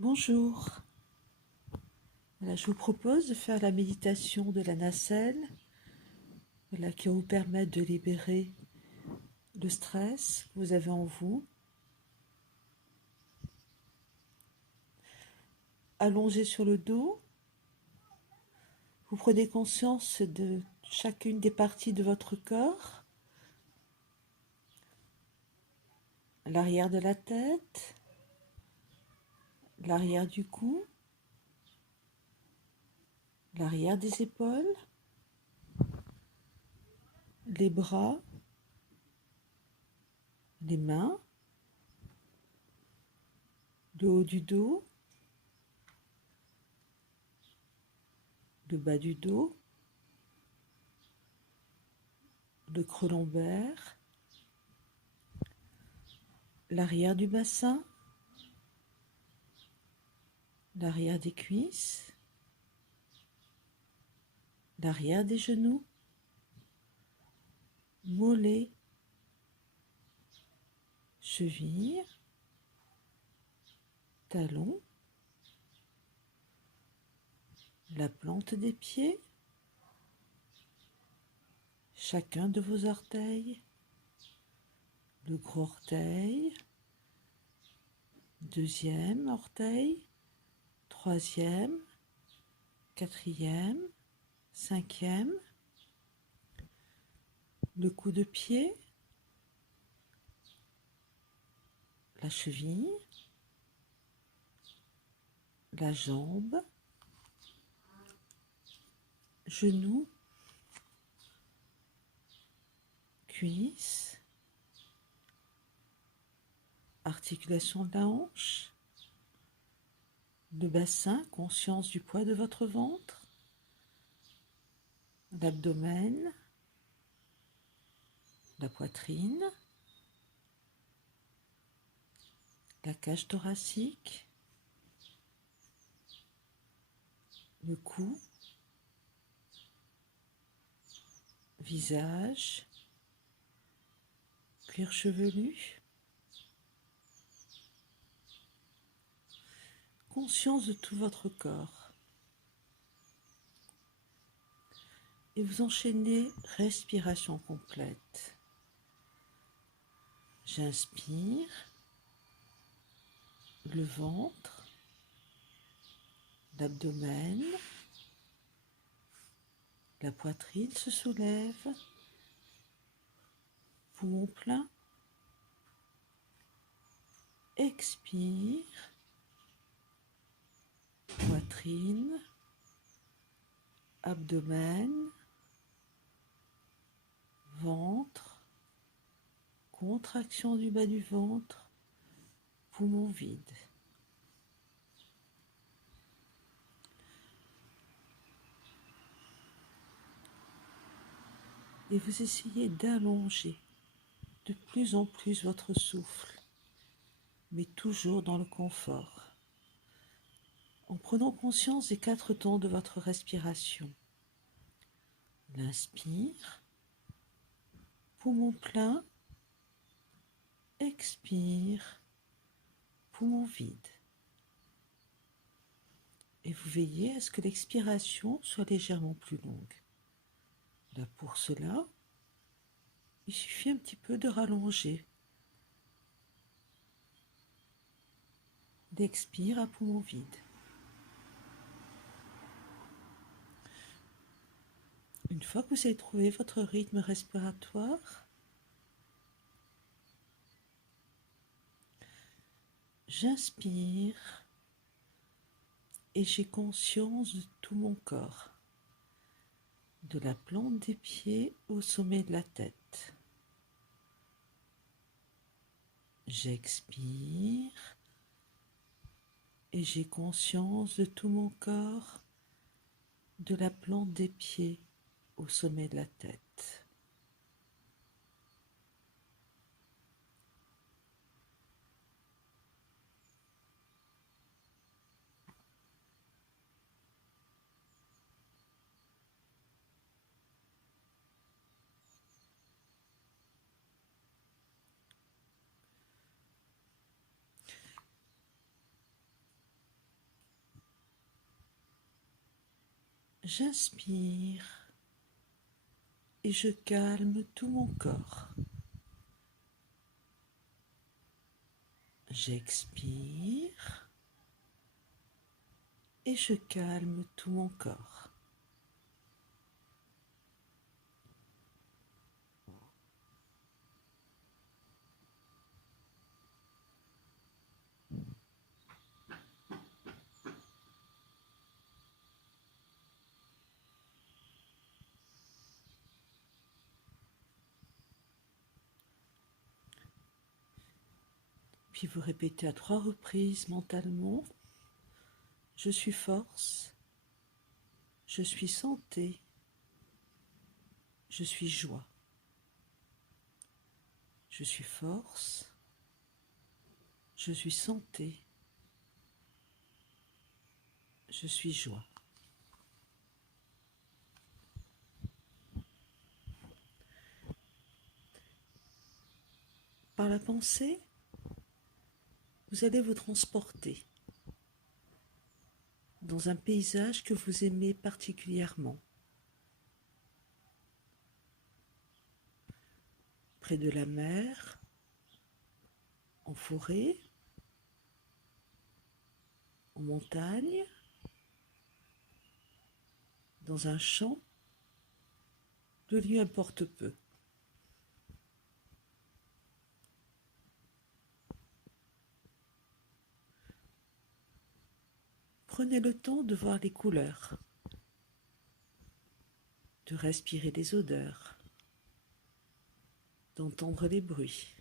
Bonjour. Voilà, je vous propose de faire la méditation de la nacelle, voilà, qui va vous permettre de libérer le stress que vous avez en vous. Allongé sur le dos, vous prenez conscience de chacune des parties de votre corps, l'arrière de la tête, l'arrière du cou, l'arrière des épaules, les bras, les mains, le haut du dos, le bas du dos, le creux lombaire, l'arrière du bassin, l'arrière des cuisses, l'arrière des genoux, mollets, chevilles, talons, la plante des pieds, chacun de vos orteils, le gros orteil, deuxième orteil, troisième, quatrième, cinquième, le coup de pied, la cheville, la jambe, genou, cuisse, articulation de la hanche, le bassin, conscience du poids de votre ventre, l'abdomen, la poitrine, la cage thoracique, le cou, visage, cuir chevelu, conscience de tout votre corps. Et vous enchaînez respiration complète. J'inspire, le ventre, l'abdomen, la poitrine se soulève, poumon plein. Expire, poitrine, abdomen, ventre, contraction du bas du ventre, poumon vide. Et vous essayez d'allonger de plus en plus votre souffle, mais toujours dans le confort, en prenant conscience des 4 temps de votre respiration. L'inspire, poumon plein, expire, poumon vide. Et vous veillez à ce que l'expiration soit légèrement plus longue. Là, pour cela, il suffit un petit peu de rallonger. D'expire à poumon vide. Une fois que vous avez trouvé votre rythme respiratoire, j'inspire et j'ai conscience de tout mon corps, de la plante des pieds au sommet de la tête. J'expire et j'ai conscience de tout mon corps, de la plante des pieds au sommet de la tête. J'inspire et je calme tout mon corps. J'expire et je calme tout mon corps. Puis vous répétez à 3 reprises mentalement. Je suis force, je suis santé, je suis joie. Je suis force, je suis santé, je suis joie. Par la pensée, vous allez vous transporter dans un paysage que vous aimez particulièrement. Près de la mer, en forêt, en montagne, dans un champ, le lieu importe peu. Prenez le temps de voir les couleurs, de respirer les odeurs, d'entendre les bruits.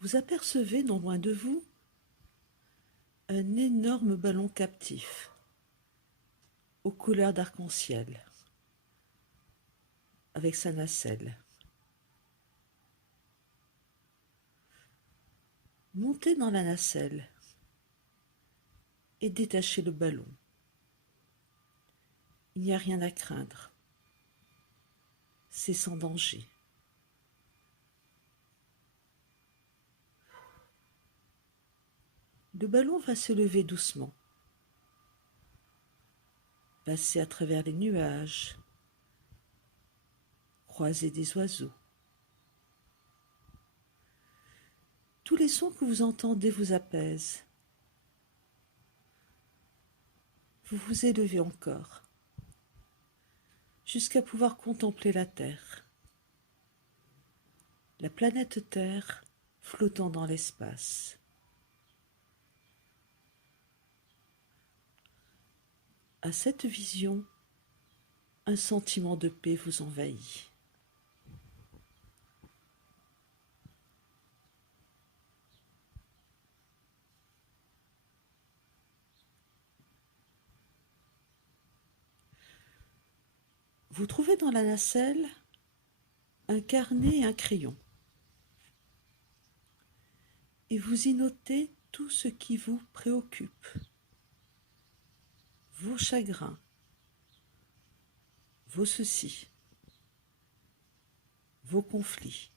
Vous apercevez non loin de vous un énorme ballon captif aux couleurs d'arc-en-ciel avec sa nacelle. Montez dans la nacelle et détachez le ballon. Il n'y a rien à craindre. C'est sans danger. Le ballon va se lever doucement, passer à travers les nuages, croiser des oiseaux. Tous les sons que vous entendez vous apaisent. Vous vous élevez encore, jusqu'à pouvoir contempler la Terre, la planète Terre flottant dans l'espace. À cette vision, un sentiment de paix vous envahit. Vous trouvez dans la nacelle un carnet et un crayon. Et vous y notez tout ce qui vous préoccupe. Vos chagrins, vos soucis, vos conflits.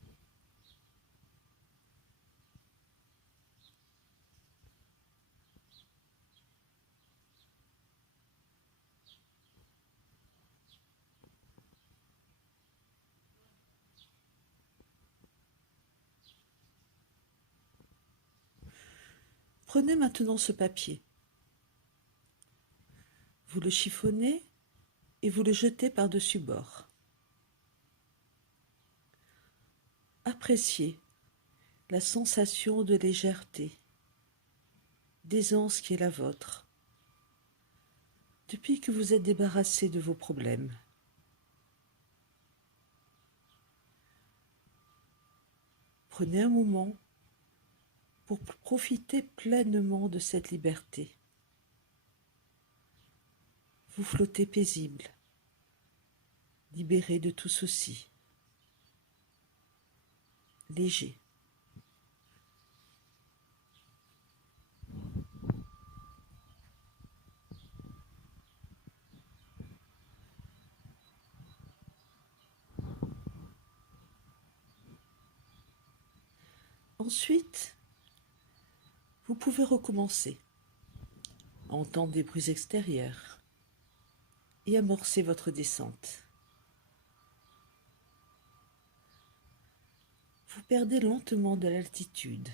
Prenez maintenant ce papier. Vous le chiffonnez et vous le jetez par-dessus bord. Appréciez la sensation de légèreté, d'aisance qui est la vôtre, depuis que vous êtes débarrassé de vos problèmes. Prenez un moment pour profiter pleinement de cette liberté. Vous flottez paisible, libéré de tout souci, léger. Ensuite, vous pouvez recommencer à entendre des bruits extérieurs et amorcer votre descente. Vous perdez lentement de l'altitude.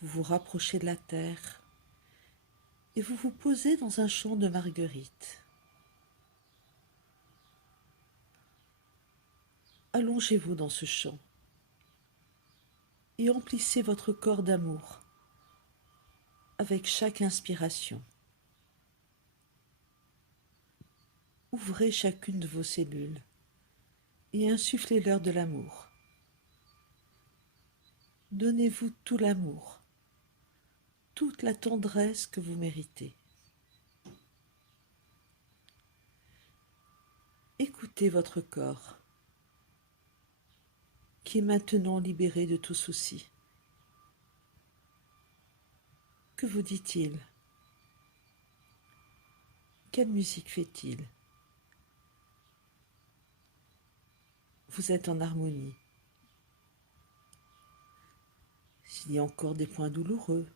Vous vous rapprochez de la terre et vous vous posez dans un champ de marguerites. Allongez-vous dans ce champ et emplissez votre corps d'amour avec chaque inspiration. Ouvrez chacune de vos cellules et insufflez-leur de l'amour. Donnez-vous tout l'amour, toute la tendresse que vous méritez. Écoutez votre corps, qui est maintenant libéré de tout souci. Que vous dit-il? Quelle musique fait-il? Vous êtes en harmonie. S'il y a encore des points douloureux,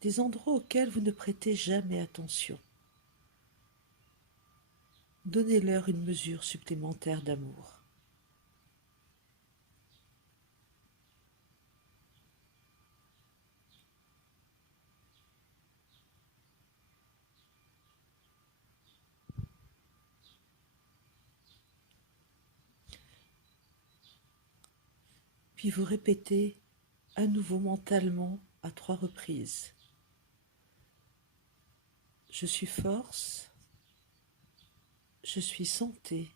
des endroits auxquels vous ne prêtez jamais attention, donnez-leur une mesure supplémentaire d'amour. Puis vous répétez à nouveau mentalement à 3 reprises. Je suis force, je suis santé,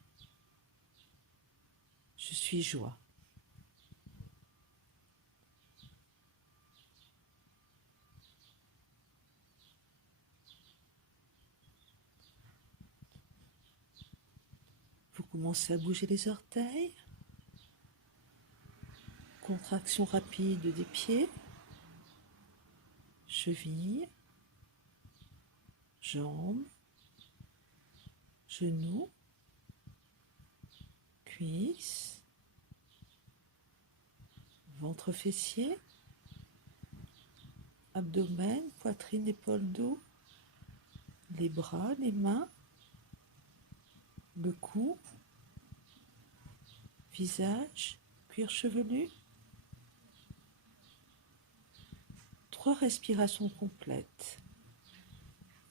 je suis joie. Vous commencez à bouger les orteils, contraction rapide des pieds, chevilles, jambes, genoux, cuisses, ventre fessier, abdomen, poitrine, épaules, dos, les bras, les mains, le cou, visage, cuir chevelu. 3 respirations complètes,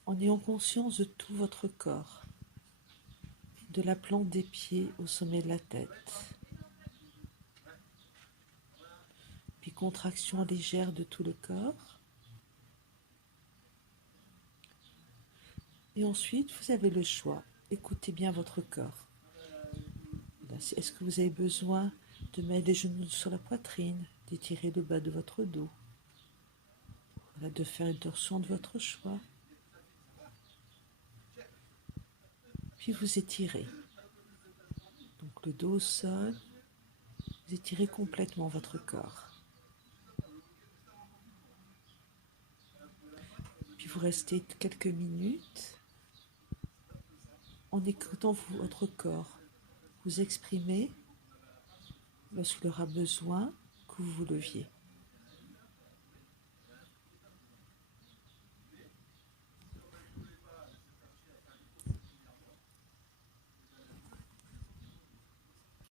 en ayant conscience de tout votre corps, de la plante des pieds au sommet de la tête. Puis contraction légère de tout le corps. Et ensuite, vous avez le choix. Écoutez bien votre corps. Est-ce que vous avez besoin de mettre les genoux sur la poitrine, d'étirer le bas de votre dos? Voilà, de faire une torsion de votre choix. Puis vous étirez. Donc le dos au sol, vous étirez complètement votre corps. Puis vous restez quelques minutes en écoutant votre corps. Vous exprimez lorsqu'il aura besoin que vous vous leviez.